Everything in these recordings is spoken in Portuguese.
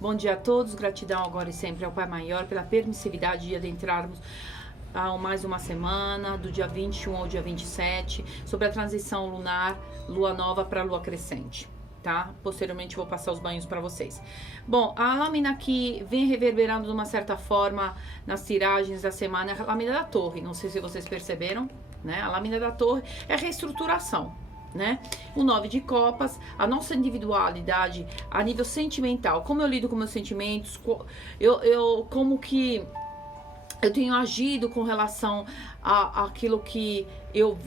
Bom dia a todos, gratidão agora e sempre ao Pai Maior pela permissividade de adentrarmos a mais uma semana, do dia 21 ao dia 27, sobre a transição lunar, lua nova para lua crescente, tá? Posteriormente vou passar os banhos para vocês. Bom, a lâmina que vem reverberando de uma certa forma nas tiragens da semana é a lâmina da torre, não sei se vocês perceberam, né? A lâmina da torre é a reestruturação, né? O 9 de copas, a nossa individualidade a nível sentimental, como eu lido com meus sentimentos, como que eu tenho agido com relação àquilo que eu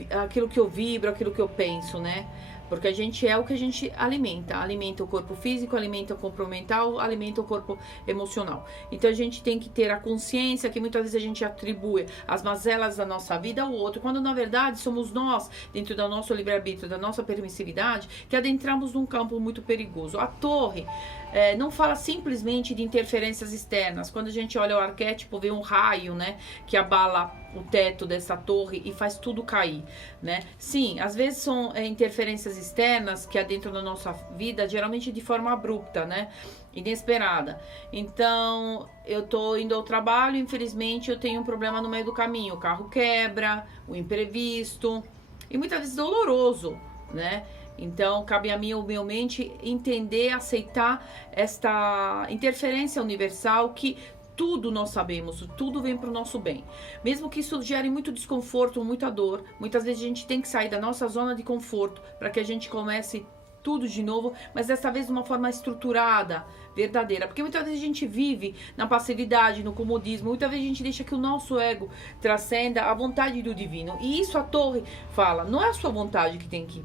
vibro, aquilo que eu penso, né? Porque a gente é o que a gente alimenta o corpo físico, alimenta o corpo mental, alimenta o corpo emocional. Então a gente tem que ter a consciência que muitas vezes a gente atribui as mazelas da nossa vida ao outro, quando na verdade somos nós, dentro do nosso livre-arbítrio, da nossa permissividade, que adentramos num campo muito perigoso. A torre não fala simplesmente de interferências externas. Quando a gente olha o arquétipo, vê um raio, né, que abala o teto dessa torre e faz tudo cair, né? Sim, às vezes são interferências externas que adentram na nossa vida, geralmente de forma abrupta, né? Inesperada. Então, eu tô indo ao trabalho, infelizmente eu tenho um problema no meio do caminho, o carro quebra, o imprevisto, e muitas vezes doloroso, né? Então, cabe a mim, humildemente, entender, aceitar esta interferência universal que tudo nós sabemos, tudo vem para o nosso bem. Mesmo que isso gere muito desconforto, muita dor, muitas vezes a gente tem que sair da nossa zona de conforto para que a gente comece tudo de novo, mas dessa vez de uma forma estruturada, verdadeira. Porque muitas vezes a gente vive na passividade, no comodismo, muitas vezes a gente deixa que o nosso ego transcenda a vontade do divino. E isso a torre fala, não é a sua vontade que tem que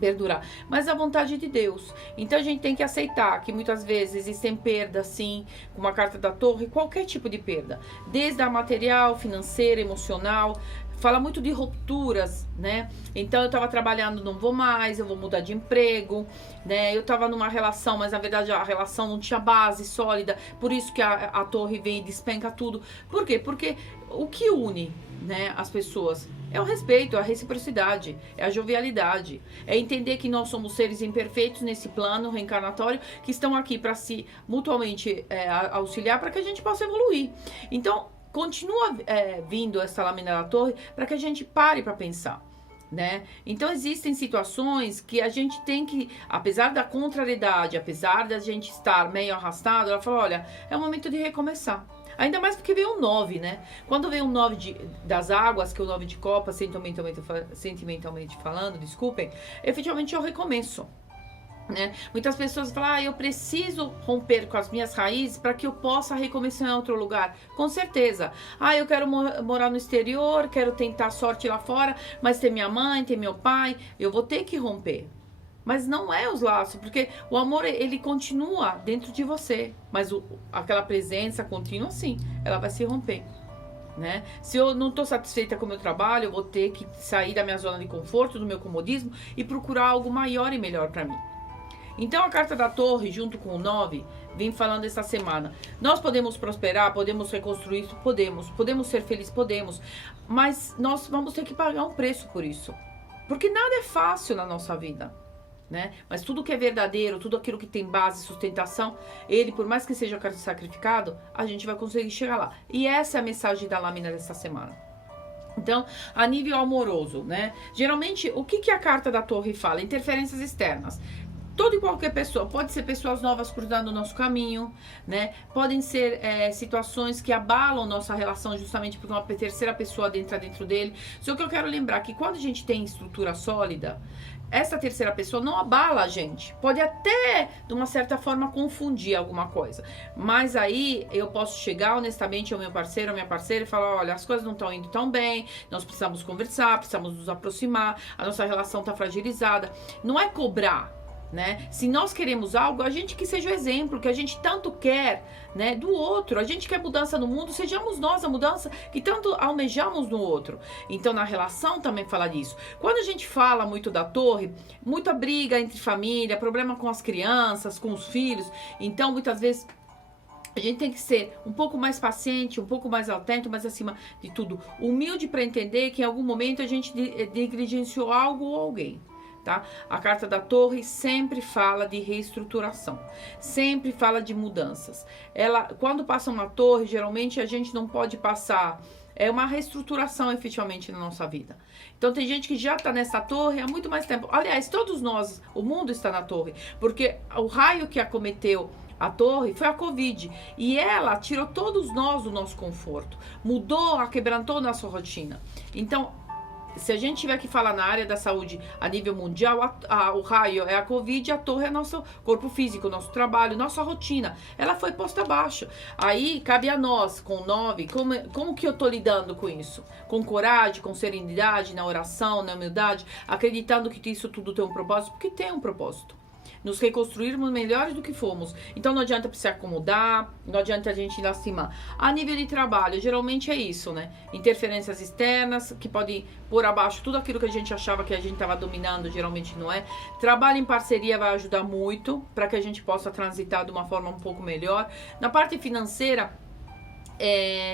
perdurar, mas a vontade de Deus. Então a gente tem que aceitar que muitas vezes existem perdas, sim, com uma carta da torre, qualquer tipo de perda, desde a material, financeira, emocional. Fala muito de rupturas, né? Então eu tava trabalhando, não vou mais, eu vou mudar de emprego, né? Eu tava numa relação, mas na verdade a relação não tinha base sólida, por isso que a torre vem e despenca tudo. Por quê? Porque o que une, né, as pessoas é o respeito, a reciprocidade, é a jovialidade, é entender que nós somos seres imperfeitos nesse plano reencarnatório que estão aqui para se mutuamente auxiliar para que a gente possa evoluir. Então, continua vindo essa lâmina da torre para que a gente pare para pensar, né? Então existem situações que a gente tem que, apesar da contrariedade, apesar da gente estar meio arrastado, ela fala, olha, é o momento de recomeçar. Ainda mais porque veio um 9, né? Quando veio um 9 das águas, que é o 9 de copas, sentimentalmente falando, desculpem, efetivamente é o recomeço, né? Muitas pessoas falam, eu preciso romper com as minhas raízes para que eu possa recomeçar em outro lugar. Com certeza. Eu quero morar no exterior, quero tentar sorte lá fora, mas tem minha mãe, tem meu pai, eu vou ter que romper. Mas não é os laços, porque o amor, ele continua dentro de você. Mas aquela presença contínua, sim, ela vai se romper, né? Se eu não estou satisfeita com o meu trabalho, eu vou ter que sair da minha zona de conforto, do meu comodismo e procurar algo maior e melhor para mim. Então a carta da torre, junto com o 9, vem falando essa semana. Nós podemos prosperar, podemos reconstruir, podemos ser felizes, podemos. Mas nós vamos ter que pagar um preço por isso. Porque nada é fácil na nossa vida, né? Mas tudo que é verdadeiro, tudo aquilo que tem base, sustentação, ele, por mais que seja sacrificado, a gente vai conseguir chegar lá. E essa é a mensagem da lâmina dessa semana. Então, a nível amoroso, né? Geralmente, o que a carta da torre fala? Interferências externas. Toda e qualquer pessoa, pode ser pessoas novas cruzando o nosso caminho, né? Podem ser situações que abalam nossa relação justamente porque uma terceira pessoa entra dentro dele. Só que eu quero lembrar que quando a gente tem estrutura sólida, essa terceira pessoa não abala a gente. Pode até, de uma certa forma, confundir alguma coisa. Mas aí eu posso chegar honestamente ao meu parceiro, à minha parceira e falar, olha, as coisas não estão indo tão bem, nós precisamos conversar, precisamos nos aproximar, a nossa relação está fragilizada. Não é cobrar, né? Se nós queremos algo, a gente que seja o exemplo, que a gente tanto quer, né, do outro. A gente quer mudança no mundo, sejamos nós a mudança que tanto almejamos no outro. Então, na relação também fala disso. Quando a gente fala muito da torre, muita briga entre família, problema com as crianças, com os filhos. Então, muitas vezes a gente tem que ser um pouco mais paciente, um pouco mais atento, mas acima de tudo, humilde para entender que em algum momento a gente negligenciou algo ou alguém. tá? A carta da torre sempre fala de reestruturação, sempre fala de mudanças. Ela, quando passa uma torre, geralmente a gente não pode passar, é uma reestruturação efetivamente na nossa vida. Então tem gente que já está nessa torre há muito mais tempo. Aliás, todos nós, o mundo está na torre, porque o raio que acometeu a torre foi a Covid, e ela tirou todos nós do nosso conforto, mudou, quebrantou nossa rotina. Então, se a gente tiver que falar na área da saúde a nível mundial, o raio é a Covid, a torre é nosso corpo físico, nosso trabalho, nossa rotina. Ela foi posta abaixo. Aí cabe a nós, com 9, como que eu tô lidando com isso? Com coragem, com serenidade, na oração, na humildade, acreditando que isso tudo tem um propósito, porque tem um propósito. Nos reconstruirmos melhores do que fomos. Então não adianta se acomodar, não adianta a gente lastimar. A nível de trabalho, geralmente é isso, né? Interferências externas que podem pôr abaixo tudo aquilo que a gente achava que a gente estava dominando, geralmente não é. Trabalho em parceria vai ajudar muito para que a gente possa transitar de uma forma um pouco melhor. Na parte financeira,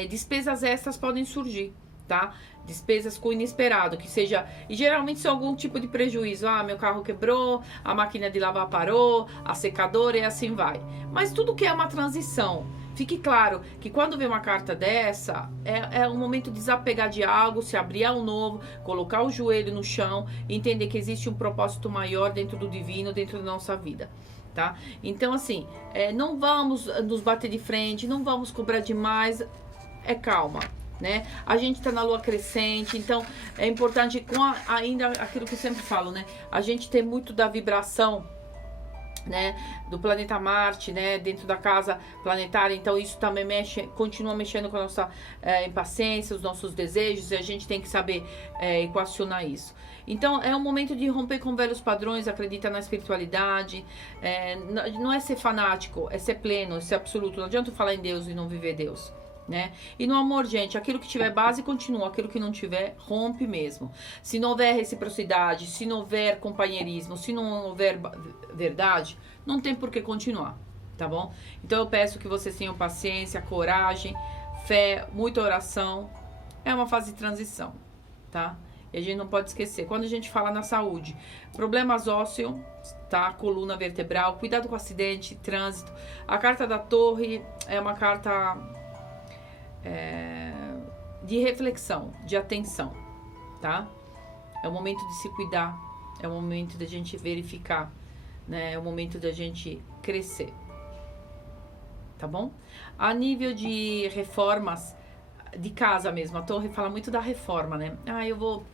despesas extras podem surgir, tá? Despesas com inesperado, que seja, e geralmente são algum tipo de prejuízo. Meu carro quebrou, a máquina de lavar parou, a secadora e assim vai. Mas tudo que é uma transição, fique claro que quando vem uma carta dessa, é um momento de desapegar de algo, se abrir ao novo, colocar o joelho no chão e entender que existe um propósito maior dentro do divino, dentro da nossa vida. Tá? Então assim, não vamos nos bater de frente, não vamos cobrar demais, calma. Né? A gente tá na lua crescente, então é importante, ainda aquilo que eu sempre falo, né? A gente tem muito da vibração, né, do planeta Marte, né, dentro da casa planetária, então isso também continua mexendo com a nossa impaciência, os nossos desejos, e a gente tem que saber equacionar isso. Então é um momento de romper com velhos padrões, acreditar na espiritualidade, não é ser fanático, é ser pleno, é ser absoluto. Não adianta falar em Deus e não viver Deus. Né? E no amor, gente, aquilo que tiver base continua, aquilo que não tiver, rompe mesmo. Se não houver reciprocidade, se não houver companheirismo, se não houver verdade, não tem por que continuar, tá bom? Então eu peço que vocês tenham paciência, coragem, fé, muita oração. É uma fase de transição, tá? E a gente não pode esquecer, quando a gente fala na saúde, problemas ósseos, tá? Coluna vertebral, cuidado com acidente, trânsito. A carta da torre é uma carta de reflexão, de atenção, tá? É o momento de se cuidar, é o momento da gente verificar, né? É o momento da gente crescer, tá bom? A nível de reformas de casa mesmo, a torre fala muito da reforma, né?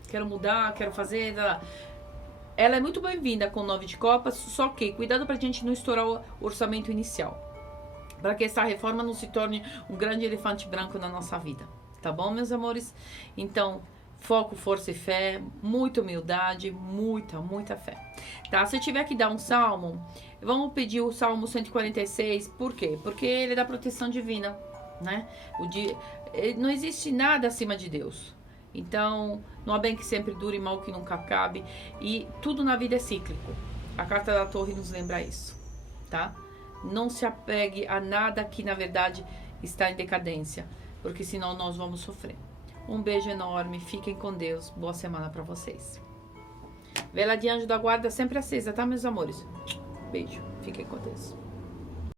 Quero mudar, quero fazer. Ela é muito bem-vinda com 9 de copas, só que cuidado pra gente não estourar o orçamento inicial, para que essa reforma não se torne um grande elefante branco na nossa vida, tá bom, meus amores? Então, foco, força e fé, muita humildade, muita fé, tá? Se eu tiver que dar um salmo, vamos pedir o Salmo 146, por quê? Porque ele é da proteção divina, né? Não existe nada acima de Deus. Então, não há bem que sempre dure, mal que nunca acabe, e tudo na vida é cíclico. A carta da torre nos lembra isso, tá? Não se apegue a nada que na verdade está em decadência, porque senão nós vamos sofrer. Um beijo enorme, fiquem com Deus, boa semana para vocês. Vela de anjo da guarda sempre acesa, tá, meus amores? Beijo, fiquem com Deus.